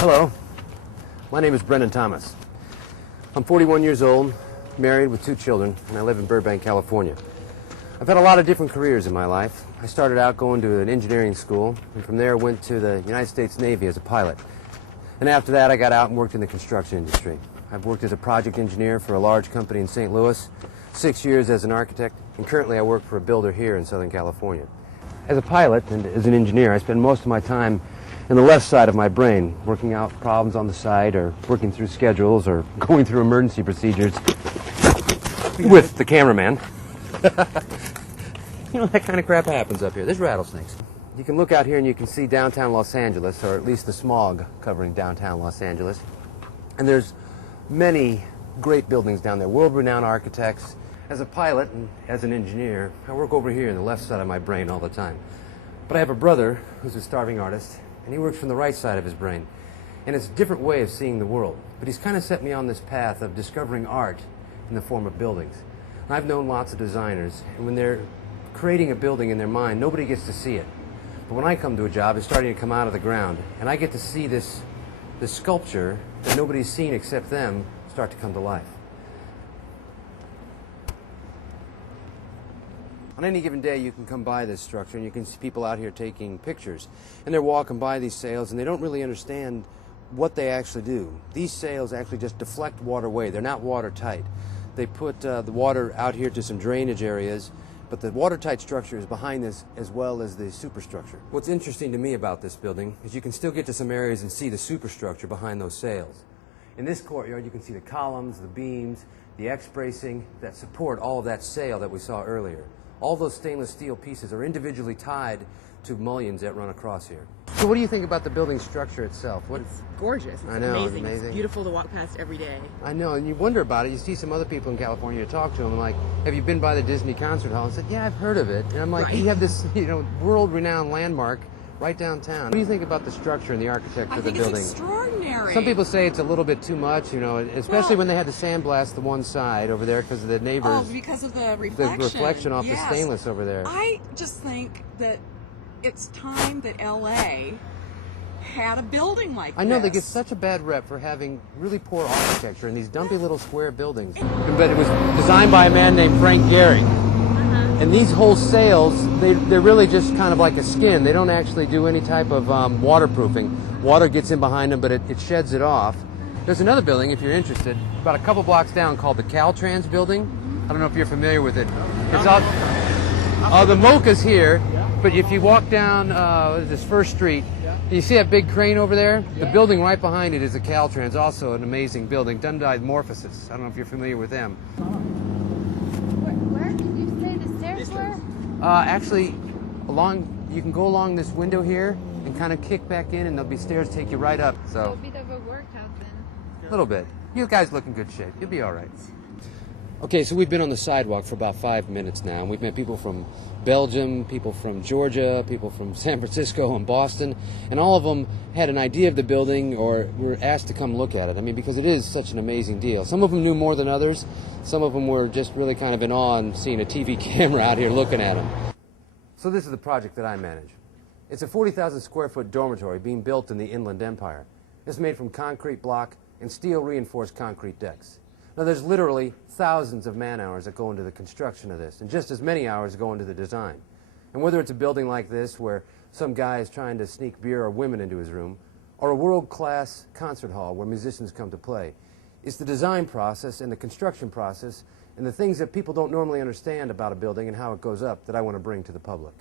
Hello, my name is Brennan Thomas. I'm 41 years old, married with 2 children, and I live in Burbank, California. I've had a lot of different careers in my life. I started out going to an engineering school, and from there went to the United States Navy as a pilot. And after that, I got out and worked in the construction industry. I've worked as a project engineer for a large company in St. Louis, 6 years as an architect, and currently I work for a builder here in Southern California. As a pilot and as an engineer, I spend most of my time in the left side of my brain, working out problems on the side, or working through schedules, or going through emergency procedures with the cameraman. You know, that kind of crap happens up here. There's rattlesnakes. You can look out here and you can see downtown Los Angeles, or at least the smog covering downtown Los Angeles. And there's many great buildings down there, world-renowned architects. As a pilot and as an engineer, I work over here in the left side of my brain all the time. But I have a brother who's a starving artist, and he works from the right side of his brain. And it's a different way of seeing the world. But he's kind of set me on this path of discovering art in the form of buildings. And I've known lots of designers, and when they're creating a building in their mind, nobody gets to see it. But when I come to a job, it's starting to come out of the ground, and I get to see this sculpture that nobody's seen except them start to come to life. On any given day, you can come by this structure and you can see people out here taking pictures. And they're walking by these sails and they don't really understand what they actually do. These sails actually just deflect water away. They're not watertight. They put the water out here to some drainage areas, but the watertight structure is behind this as well as the superstructure. What's interesting to me about this building is you can still get to some areas and see the superstructure behind those sails. In this courtyard, you can see the columns, the beams, the X-bracing that support all of that sail that we saw earlier. All those stainless steel pieces are individually tied to mullions that run across here. So what do you think about the building structure itself? It's gorgeous. It's I know, amazing. it's amazing. It's beautiful to walk past every day. I know, and you wonder about it. You see some other people in California, you talk to them, like, have you been by the Disney concert hall? And said, yeah, I've heard of it. And I'm like, Right. You have this, world-renowned landmark right downtown. What do you think about the structure and the architecture of the building? I think it's extraordinary. Some people say it's a little bit too much, especially when they had to sandblast the one side over there because of the neighbors. Oh, because of the reflection. The reflection off Yes. the stainless over there. I just think that it's time that LA had a building like this. I know they get such a bad rep for having really poor architecture in these dumpy little square buildings. But it was designed by a man named Frank Gehry. And these whole sails, they're really just kind of like a skin. They don't actually do any type of waterproofing. Water gets in behind them, but it sheds it off. There's another building, if you're interested, about a couple blocks down called the Caltrans building. I don't know if you're familiar with it. It's off, the Mocha's here, but if you walk down this first street, you see that big crane over there? The building right behind it is the Caltrans, also an amazing building, done by Morphosis. I don't know if you're familiar with them. Where did you say the stairs were? Actually, you can go along this window here and kind of kick back in, and there'll be stairs take you right up. So A bit of a workout then. a little bit. You guys look in good shape. You'll be all right. Okay, so we've been on the sidewalk for about 5 minutes now, and we've met people from Belgium, people from Georgia, people from San Francisco and Boston, and all of them had an idea of the building or were asked to come look at it. I mean, because it is such an amazing deal. Some of them knew more than others. Some of them were just really kind of in awe and seeing a TV camera out here looking at them. So this is the project that I manage. It's a 40,000 square foot dormitory being built in the Inland Empire. It's made from concrete block and steel reinforced concrete decks. Now, there's literally thousands of man-hours that go into the construction of this, and just as many hours go into the design. And whether it's a building like this where some guy is trying to sneak beer or women into his room, or a world-class concert hall where musicians come to play, it's the design process and the construction process and the things that people don't normally understand about a building and how it goes up that I want to bring to the public.